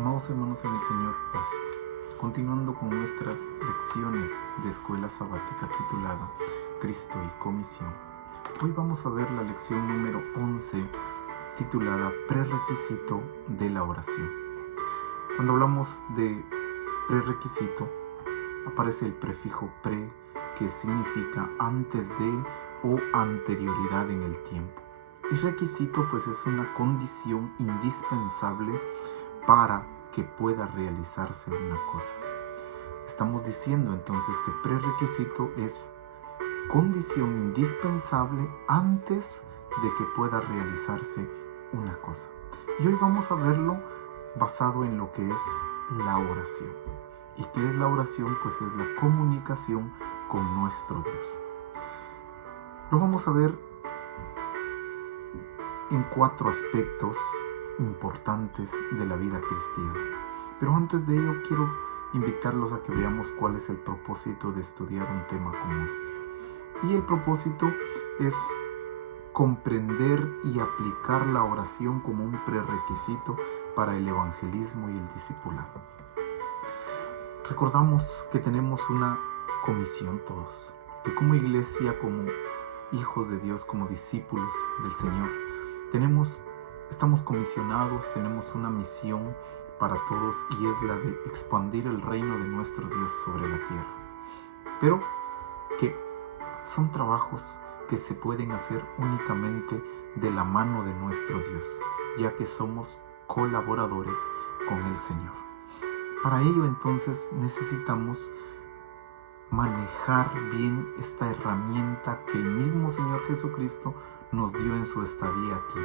Amados hermanos en el Señor, paz. Continuando con nuestras lecciones de escuela sabática titulada Cristo y Comisión. Hoy vamos a ver la lección número 11 titulada Prerequisito de la oración. Cuando hablamos de prerequisito, aparece el prefijo pre, que significa antes de o anterioridad en el tiempo. Y requisito pues es una condición indispensable para que pueda realizarse una cosa. Estamos diciendo entonces que prerequisito es condición indispensable antes de que pueda realizarse una cosa. Y hoy vamos a verlo basado en lo que es la oración. ¿Y qué es la oración? Pues es la comunicación con nuestro Dios. Lo vamos a ver en 4 aspectos importantes de la vida cristiana. Pero antes de ello quiero invitarlos a que veamos cuál es el propósito de estudiar un tema como este. Y el propósito es comprender y aplicar la oración como un prerequisito para el evangelismo y el discipulado. Recordamos que tenemos una comisión todos, que como iglesia, como hijos de Dios, como discípulos del Señor, estamos comisionados, tenemos una misión para todos y es la de expandir el reino de nuestro Dios sobre la tierra. Pero que son trabajos que se pueden hacer únicamente de la mano de nuestro Dios, ya que somos colaboradores con el Señor. Para ello entonces necesitamos manejar bien esta herramienta que el mismo Señor Jesucristo nos dio en su estadía aquí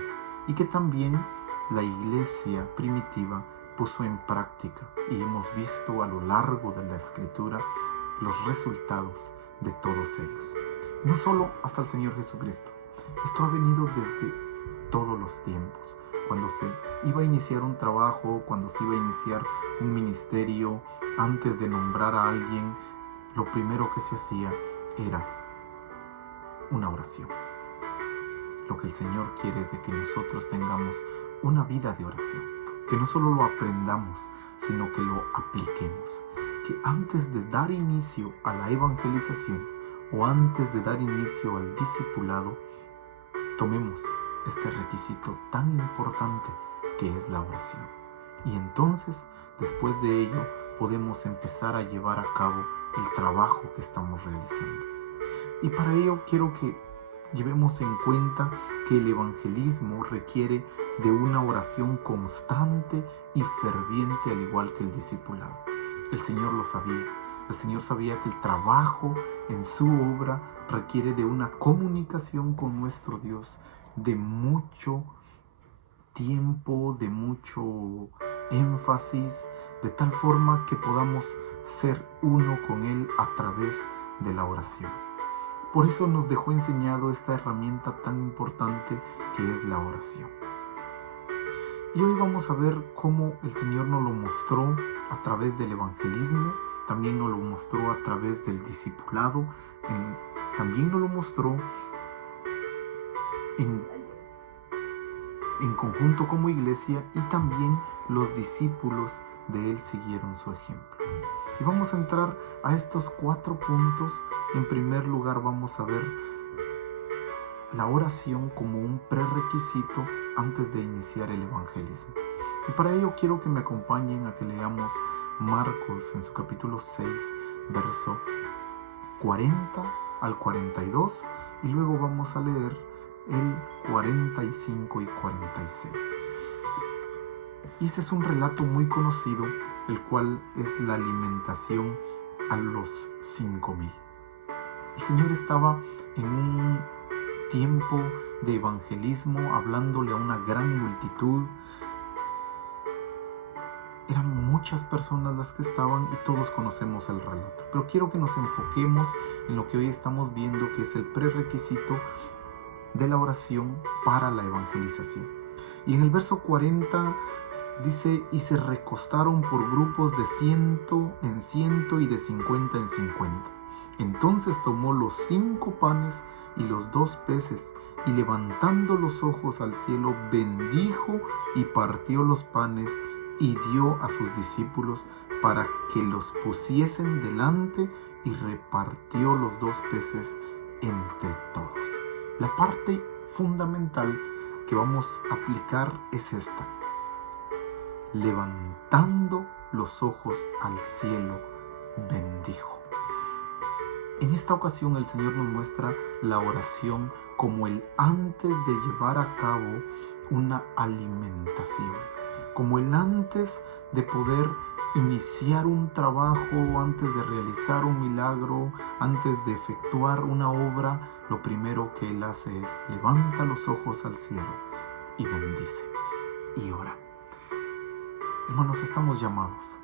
y que también la iglesia primitiva puso en práctica, y hemos visto a lo largo de la Escritura los resultados de todos ellos. No solo hasta el Señor Jesucristo, esto ha venido desde todos los tiempos. Cuando se iba a iniciar un trabajo, cuando se iba a iniciar un ministerio, antes de nombrar a alguien, lo primero que se hacía era una oración. Lo que el Señor quiere es de que nosotros tengamos una vida de oración, que no solo lo aprendamos, sino que lo apliquemos. Que antes de dar inicio a la evangelización o antes de dar inicio al discipulado, tomemos este requisito tan importante que es la oración. Y entonces, después de ello, podemos empezar a llevar a cabo el trabajo que estamos realizando. Y para ello quiero que llevemos en cuenta que el evangelismo requiere de una oración constante y ferviente, al igual que el discipulado. El Señor lo sabía. El Señor sabía que el trabajo en su obra requiere de una comunicación con nuestro Dios de mucho tiempo, de mucho énfasis, de tal forma que podamos ser uno con Él a través de la oración. Por eso nos dejó enseñado esta herramienta tan importante que es la oración. Y hoy vamos a ver cómo el Señor nos lo mostró a través del evangelismo, también nos lo mostró a través del discipulado, también nos lo mostró en conjunto como iglesia, y también los discípulos de Él siguieron su ejemplo. Y vamos a entrar a estos 4 puntos. En primer lugar vamos a ver la oración como un prerequisito antes de iniciar el evangelismo. Y para ello quiero que me acompañen a que leamos Marcos en su capítulo 6, verso 40 al 42, y luego vamos a leer el 45 y 46. Y este es un relato muy conocido, el cual es la alimentación a los 5,000. El Señor estaba en un tiempo de evangelismo, hablándole a una gran multitud. Eran muchas personas las que estaban y todos conocemos el relato. Pero quiero que nos enfoquemos en lo que hoy estamos viendo, que es el prerequisito de la oración para la evangelización. Y en el verso 40 dice: y se recostaron por grupos de 100 en 100 y de 50 en 50. Entonces tomó los 5 panes y los 2 peces, y levantando los ojos al cielo, bendijo y partió los panes y dio a sus discípulos para que los pusiesen delante y repartió los 2 peces entre todos. La parte fundamental que vamos a aplicar es esta: levantando los ojos al cielo, bendijo. En esta ocasión el Señor nos muestra la oración como el antes de llevar a cabo una alimentación, como el antes de poder iniciar un trabajo, antes de realizar un milagro, antes de efectuar una obra. Lo primero que Él hace es levanta los ojos al cielo y bendice y ora. Hermanos, estamos llamados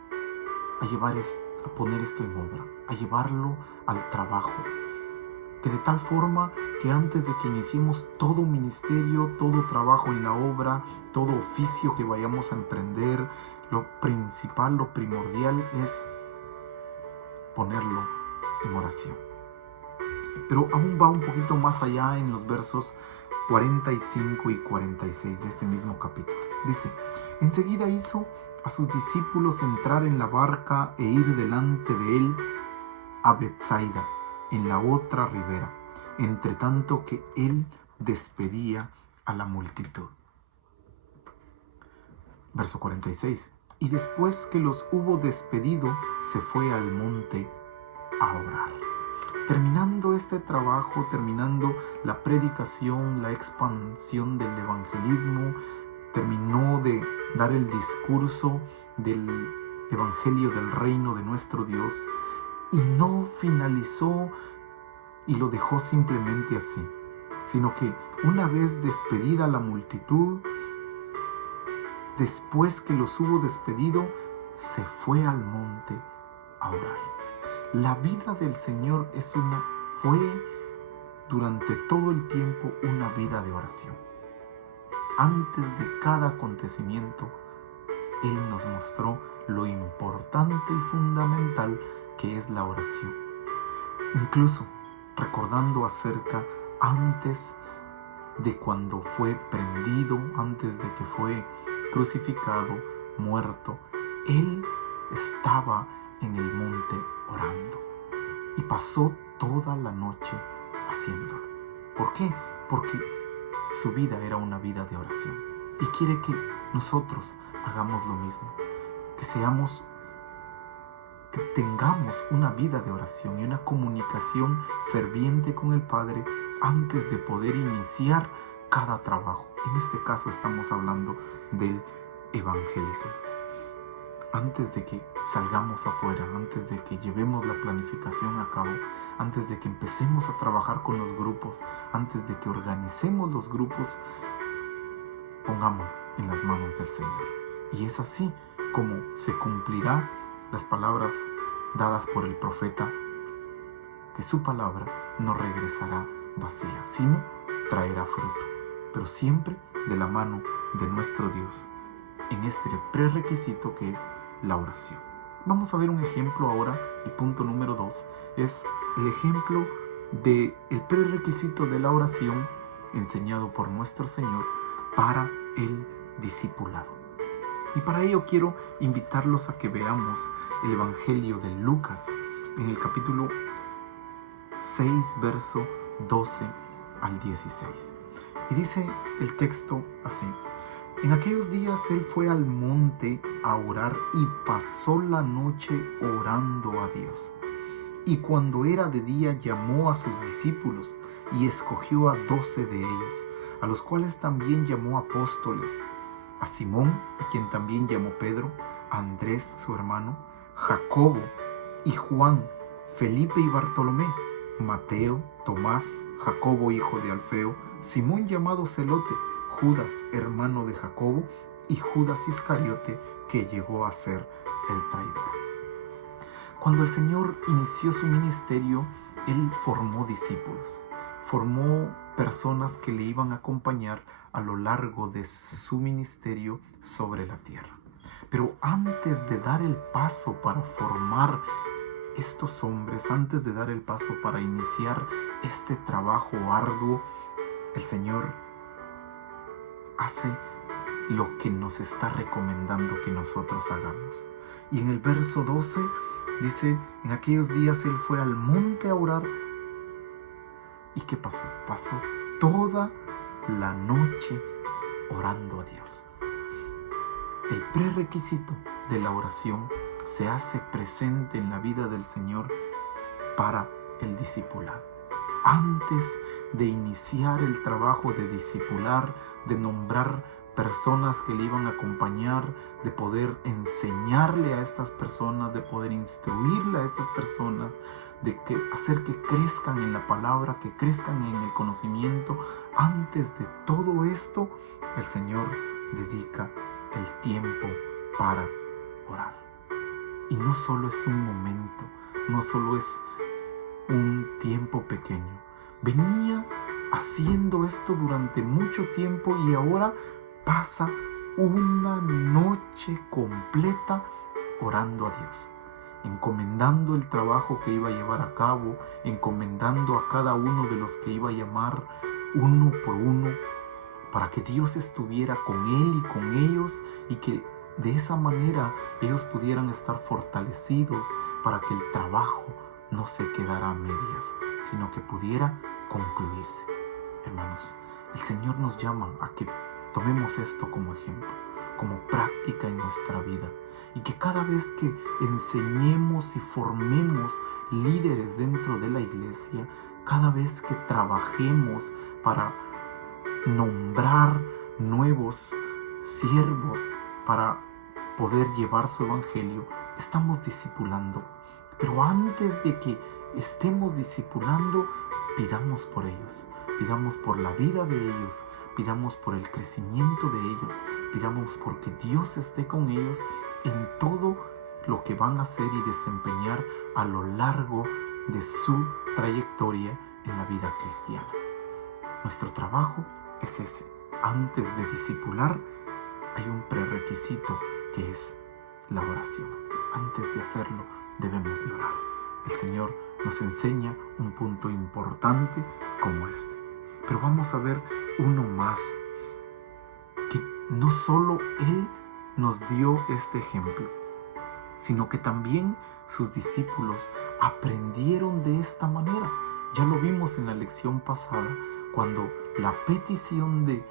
a poner esto en obra, a llevarlo al trabajo, que de tal forma que antes de que iniciemos todo ministerio, todo trabajo en la obra, todo oficio que vayamos a emprender, lo principal, lo primordial es ponerlo en oración. Pero aún va un poquito más allá en los versos 45 y 46 de este mismo capítulo. Dice: enseguida hizo a sus discípulos entrar en la barca e ir delante de él a Betsaida, en la otra ribera, entre tanto que él despedía a la multitud. Verso 46. Y después que los hubo despedido, se fue al monte a orar. Terminando este trabajo, terminando la predicación, la expansión del evangelismo, terminó de dar el discurso del evangelio del reino de nuestro Dios, y no finalizó y lo dejó simplemente así, sino que una vez despedida la multitud, después que los hubo despedido, se fue al monte a orar. La vida del Señor fue durante todo el tiempo una vida de oración. Antes de cada acontecimiento, Él nos mostró lo importante y fundamental que es la oración. Incluso recordando acerca antes de cuando fue prendido, antes de que fue crucificado, muerto, Él estaba en el monte orando y pasó toda la noche haciéndolo. ¿Por qué? Porque su vida era una vida de oración y quiere que nosotros hagamos lo mismo, que tengamos una vida de oración y una comunicación ferviente con el Padre antes de poder iniciar cada trabajo. En este caso estamos hablando del evangelismo. Antes de que salgamos afuera, antes de que llevemos la planificación a cabo, antes de que empecemos a trabajar con los grupos, antes de que organicemos los grupos, pongámoslo en las manos del Señor. Y es así como se cumplirá las palabras dadas por el profeta, que su palabra no regresará vacía, sino traerá fruto, pero siempre de la mano de nuestro Dios, en este prerequisito que es la oración. Vamos a ver un ejemplo ahora. El punto número 2 es el ejemplo del prerequisito de la oración enseñado por nuestro Señor para el discipulado. Y para ello quiero invitarlos a que veamos el Evangelio de Lucas en el capítulo 6, verso 12 al 16. Y dice el texto así: en aquellos días él fue al monte a orar y pasó la noche orando a Dios. Y cuando era de día llamó a sus discípulos y escogió a 12 de ellos, a los cuales también llamó apóstoles: a Simón, a quien también llamó Pedro, a Andrés su hermano, Jacobo y Juan, Felipe y Bartolomé, Mateo, Tomás, Jacobo hijo de Alfeo, Simón llamado Celote, Judas hermano de Jacobo y Judas Iscariote, que llegó a ser el traidor. Cuando el Señor inició su ministerio, Él formó discípulos, formó personas que le iban a acompañar a lo largo de su ministerio sobre la tierra. Pero antes de dar el paso para formar estos hombres, antes de dar el paso para iniciar este trabajo arduo, el Señor hace lo que nos está recomendando que nosotros hagamos. Y en el verso 12 dice, en aquellos días él fue al monte a orar. ¿Y qué pasó? Pasó toda la noche orando a Dios. El prerequisito de la oración se hace presente en la vida del Señor para el discipulado. Antes de iniciar el trabajo de discipular, de nombrar personas que le iban a acompañar, de poder enseñarle a estas personas, de poder instruirle a estas personas, de hacer que crezcan en la palabra, que crezcan en el conocimiento. Antes de todo esto, el Señor dedica el tiempo para orar. Y no solo es un momento, no solo es un tiempo pequeño. Venía haciendo esto durante mucho tiempo y ahora pasa una noche completa orando a Dios, encomendando el trabajo que iba a llevar a cabo, encomendando a cada uno de los que iba a llamar uno por uno, para que Dios estuviera con él y con ellos, y que de esa manera ellos pudieran estar fortalecidos para que el trabajo no se quedara a medias, sino que pudiera concluirse. Hermanos, el Señor nos llama a que tomemos esto como ejemplo, como práctica en nuestra vida, y que cada vez que enseñemos y formemos líderes dentro de la iglesia, cada vez que trabajemos para nombrar nuevos siervos para poder llevar su evangelio, estamos discipulando. Pero antes de que estemos discipulando, pidamos por ellos, pidamos por la vida de ellos, pidamos por el crecimiento de ellos, pidamos porque Dios esté con ellos en todo lo que van a hacer y desempeñar a lo largo de su trayectoria en la vida cristiana. Nuestro trabajo es ese. Antes de discipular, hay un prerequisito que es la oración. Antes de hacerlo, debemos de orar. El Señor nos enseña un punto importante como este. Pero vamos a ver uno más, que no solo Él nos dio este ejemplo, sino que también sus discípulos aprendieron de esta manera. Ya lo vimos en la lección pasada, cuando la petición de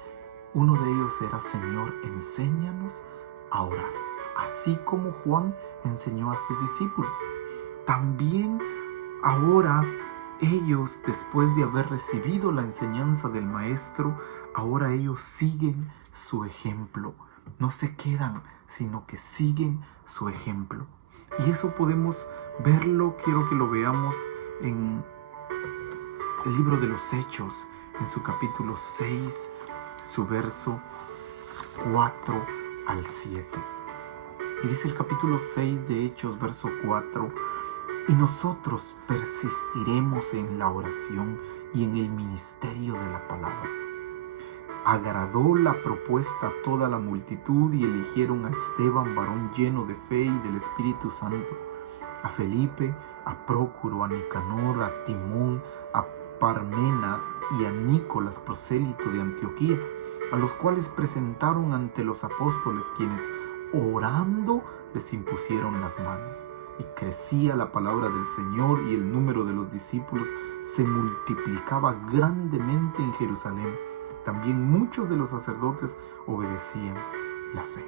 uno de ellos era: Señor, enséñanos a orar, así como Juan enseñó a sus discípulos. También ahora ellos, después de haber recibido la enseñanza del Maestro, ahora ellos siguen su ejemplo. No se quedan, sino que siguen su ejemplo. Y eso podemos verlo, quiero que lo veamos en el libro de los Hechos, en su capítulo 6, su verso 4 al 7. Y dice el capítulo 6 de Hechos, verso 4: y nosotros persistiremos en la oración y en el ministerio de la palabra. Agradó la propuesta a toda la multitud y eligieron a Esteban, varón lleno de fe y del Espíritu Santo, a Felipe, a Prócoro, a Nicanor, a Timón, a Parmenas y a Nicolás, prosélito de Antioquía, a los cuales presentaron ante los apóstoles, quienes orando les impusieron las manos. Y crecía la palabra del Señor, y el número de los discípulos se multiplicaba grandemente en Jerusalén. También muchos de los sacerdotes obedecían la fe.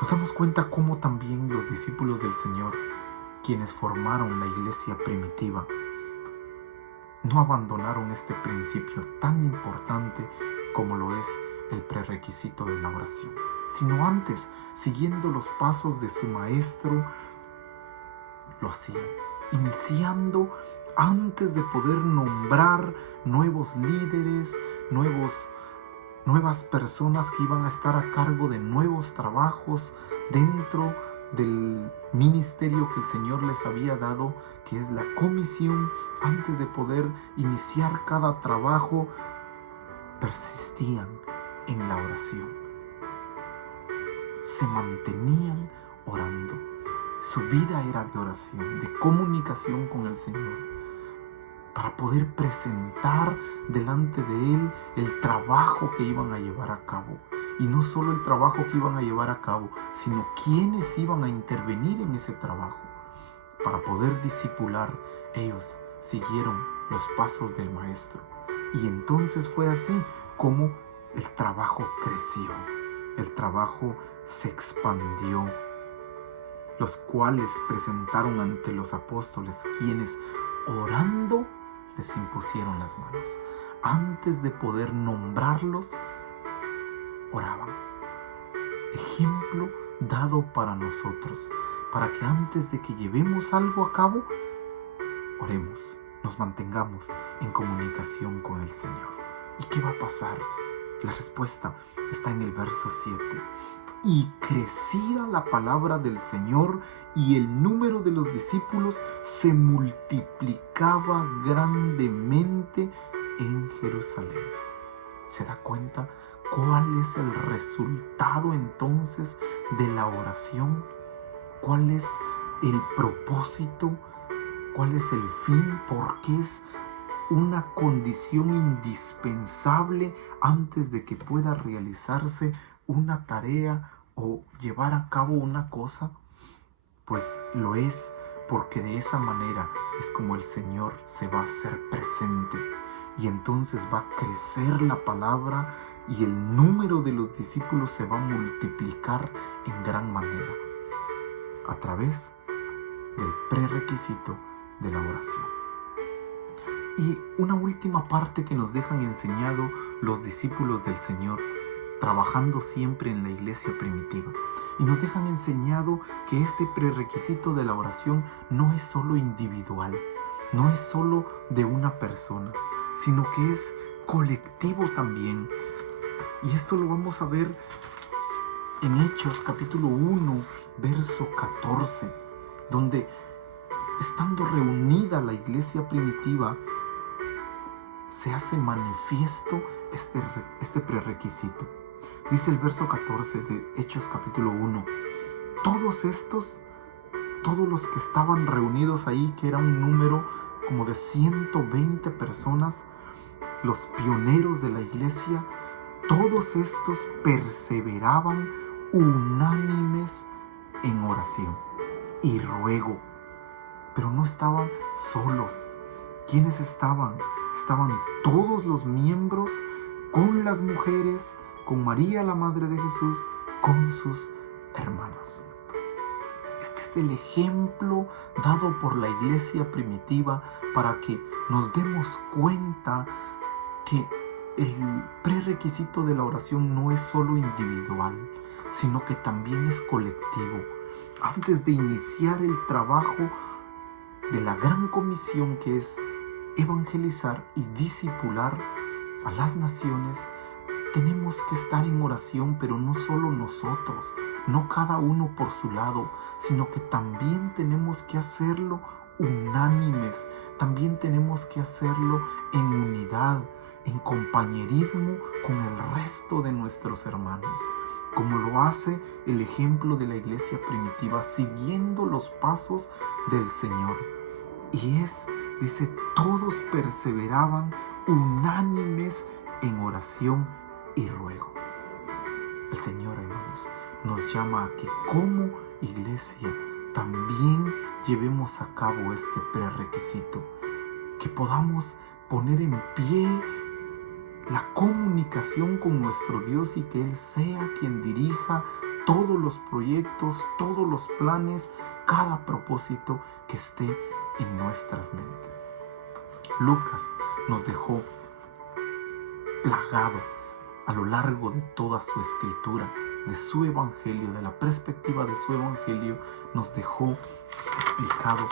Nos damos cuenta cómo también los discípulos del Señor, quienes formaron la iglesia primitiva, no abandonaron este principio tan importante como lo es el prerequisito de la oración, sino antes, siguiendo los pasos de su maestro, lo hacían, iniciando antes de poder nombrar nuevos líderes, nuevas personas que iban a estar a cargo de nuevos trabajos dentro del ministerio que el Señor les había dado, que es la comisión. Antes de poder iniciar cada trabajo, persistían en la oración, se mantenían orando. Su vida era de oración, de comunicación con el Señor. para poder presentar delante de Él el trabajo que iban a llevar a cabo. Y no solo el trabajo que iban a llevar a cabo, sino quienes iban a intervenir en ese trabajo. Para poder discipular, ellos siguieron los pasos del Maestro. Y entonces fue así como el trabajo creció, el trabajo se expandió, los cuales presentaron ante los apóstoles, quienes orando les impusieron las manos. Antes de poder nombrarlos, oraban. Ejemplo dado para nosotros, para que antes de que llevemos algo a cabo, oremos, nos mantengamos en comunicación con el Señor. ¿Y qué va a pasar? La respuesta está en el verso 7. Y crecía la palabra del Señor y el número de los discípulos se multiplicaba grandemente en Jerusalén. ¿Se da cuenta cuál es el resultado entonces de la oración? ¿Cuál es el propósito? ¿Cuál es el fin? ¿Por qué es una condición indispensable antes de que pueda realizarse una tarea o llevar a cabo una cosa? Pues lo es porque de esa manera es como el Señor se va a hacer presente y entonces va a crecer la palabra y el número de los discípulos se va a multiplicar en gran manera a través del prerequisito de la oración. Y una última parte que nos dejan enseñado los discípulos del Señor, trabajando siempre en la iglesia primitiva. Y nos dejan enseñado que este prerequisito de la oración no es solo individual, no es solo de una persona, sino que es colectivo también. Y esto lo vamos a ver en Hechos capítulo 1, verso 14, donde estando reunida la iglesia primitiva, se hace manifiesto este prerequisito. Dice el verso 14 de Hechos capítulo 1, todos los que estaban reunidos ahí, que era un número como de 120 personas, los pioneros de la iglesia, todos estos perseveraban unánimes en oración y ruego. Pero no estaban solos. ¿Quiénes estaban? Estaban todos los miembros con las mujeres, con María, la Madre de Jesús, con sus hermanos. Este es el ejemplo dado por la iglesia primitiva para que nos demos cuenta que el prerequisito de la oración no es solo individual, sino que también es colectivo. Antes de iniciar el trabajo de la gran comisión que es evangelizar y discipular a las naciones, tenemos que estar en oración, pero no solo nosotros, no cada uno por su lado, sino que también tenemos que hacerlo unánimes, también tenemos que hacerlo en unidad, en compañerismo con el resto de nuestros hermanos, como lo hace el ejemplo de la iglesia primitiva, siguiendo los pasos del Señor. Y dice, todos perseveraban unánimes en oración y ruego. El Señor, hermanos, nos llama a que como iglesia también llevemos a cabo este prerequisito, que podamos poner en pie la comunicación con nuestro Dios y que Él sea quien dirija todos los proyectos, todos los planes, cada propósito que esté en nuestras mentes. Lucas nos dejó plagado a lo largo de toda su escritura, de su evangelio, de la perspectiva de su evangelio, nos dejó explicado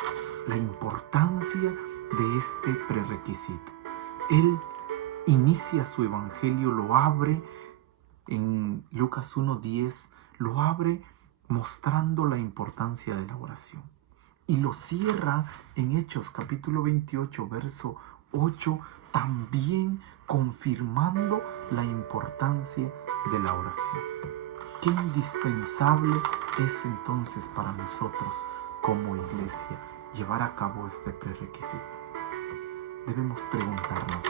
la importancia de este prerequisito. Él inicia su evangelio, lo abre en Lucas 1:10, lo abre mostrando la importancia de la oración. Y lo cierra en Hechos capítulo 28, verso 8, también confirmando la importancia de la oración. Qué indispensable es entonces para nosotros como iglesia llevar a cabo este prerequisito. debemos preguntarnos,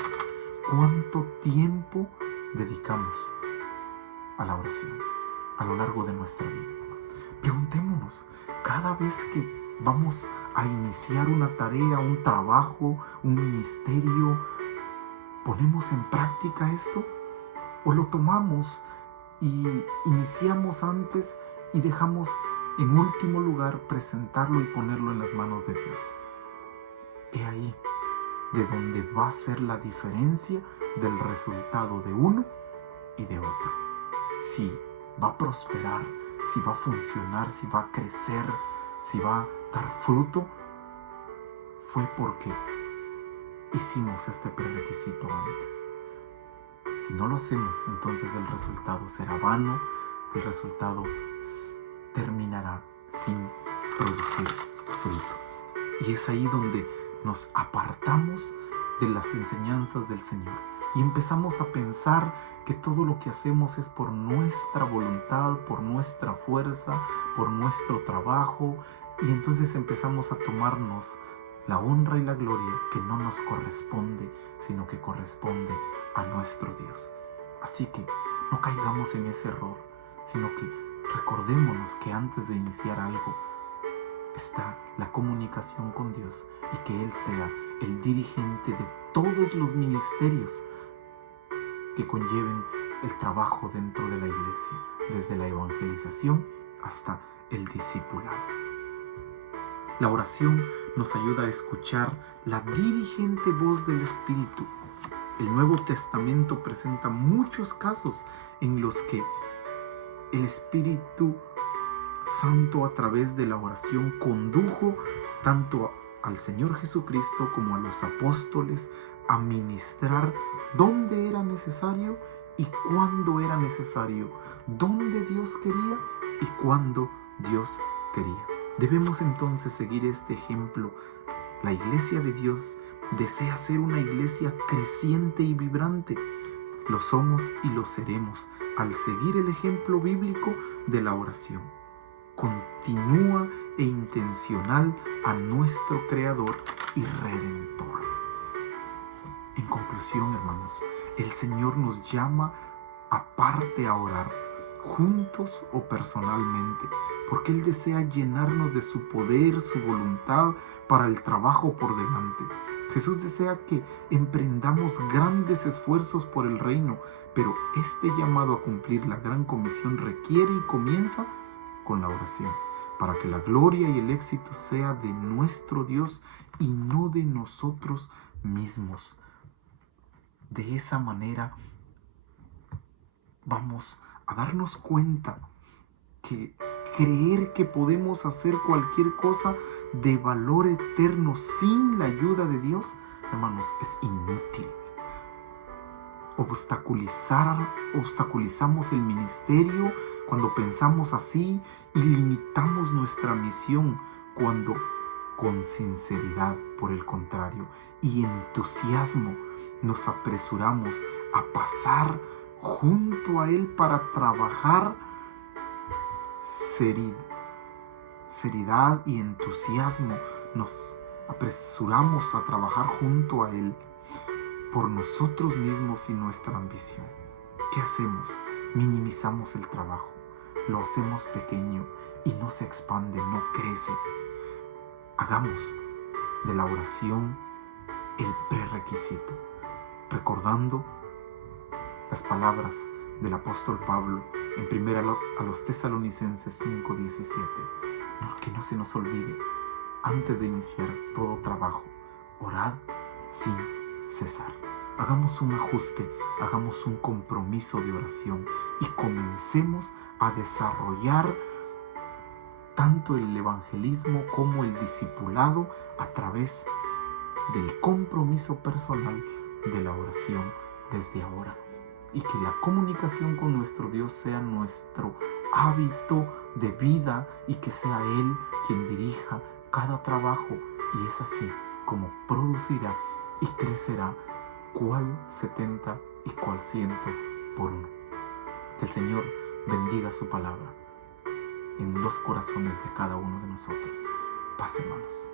¿cuánto tiempo dedicamos a la oración a lo largo de nuestra vida? Preguntémonos, cada vez que vamos a iniciar una tarea, un trabajo, un ministerio, ¿ponemos en práctica esto? ¿O lo tomamos y iniciamos antes y dejamos en último lugar presentarlo y ponerlo en las manos de Dios? He ahí de donde va a ser la diferencia del resultado de uno y de otro. Si va a prosperar, si va a funcionar, si va a crecer, si va a dar fruto, fue porque hicimos este prerequisito antes. Si no lo hacemos, entonces el resultado será vano, el resultado terminará sin producir fruto. Y es ahí donde nos apartamos de las enseñanzas del Señor y empezamos a pensar que todo lo que hacemos es por nuestra voluntad, por nuestra fuerza, por nuestro trabajo, y entonces empezamos a tomarnos la honra y la gloria que no nos corresponde, sino que corresponde a nuestro Dios. Así que no caigamos en ese error, sino que recordémonos que antes de iniciar algo está la comunicación con Dios y que Él sea el dirigente de todos los ministerios que conlleven el trabajo dentro de la iglesia, desde la evangelización hasta el discipulado. La oración nos ayuda a escuchar la dirigente voz del Espíritu. El Nuevo Testamento presenta muchos casos en los que el Espíritu Santo a través de la oración condujo tanto al Señor Jesucristo como a los apóstoles a ministrar donde era necesario y cuándo era necesario, donde Dios quería y cuándo Dios quería. Debemos entonces seguir este ejemplo. La iglesia de Dios desea ser una iglesia creciente y vibrante. Lo somos y lo seremos al seguir el ejemplo bíblico de la oración continua e intencional a nuestro Creador y Redentor. En conclusión, hermanos, el Señor nos llama aparte a orar, juntos o personalmente, porque Él desea llenarnos de su poder, su voluntad para el trabajo por delante. Jesús desea que emprendamos grandes esfuerzos por el reino, pero este llamado a cumplir la gran comisión requiere y comienza con la oración, para que la gloria y el éxito sea de nuestro Dios y no de nosotros mismos. De esa manera vamos a darnos cuenta que creer que podemos hacer cualquier cosa de valor eterno sin la ayuda de Dios, hermanos, es inútil. Obstaculizamos el ministerio cuando pensamos así y limitamos nuestra misión cuando con sinceridad, por el contrario, y entusiasmo nos apresuramos a pasar junto a Él para trabajar seriedad y entusiasmo. Nos apresuramos a trabajar junto a Él por nosotros mismos y nuestra ambición. ¿Qué hacemos? Minimizamos el trabajo, lo hacemos pequeño y no se expande, no crece. Hagamos de la oración el prerequisito, recordando las palabras del apóstol Pablo en 1 a los Tesalonicenses 5:17. Que no se nos olvide, antes de iniciar todo trabajo, orad sin cesar. Hagamos un ajuste, hagamos un compromiso de oración y comencemos a desarrollar tanto el evangelismo como el discipulado a través del compromiso personal de la oración desde ahora. Y que la comunicación con nuestro Dios sea nuestro hábito de vida y que sea Él quien dirija cada trabajo, y es así como producirá y crecerá cual 70 y cual 100 por uno. Que el Señor bendiga su palabra en los corazones de cada uno de nosotros. Paz, hermanos.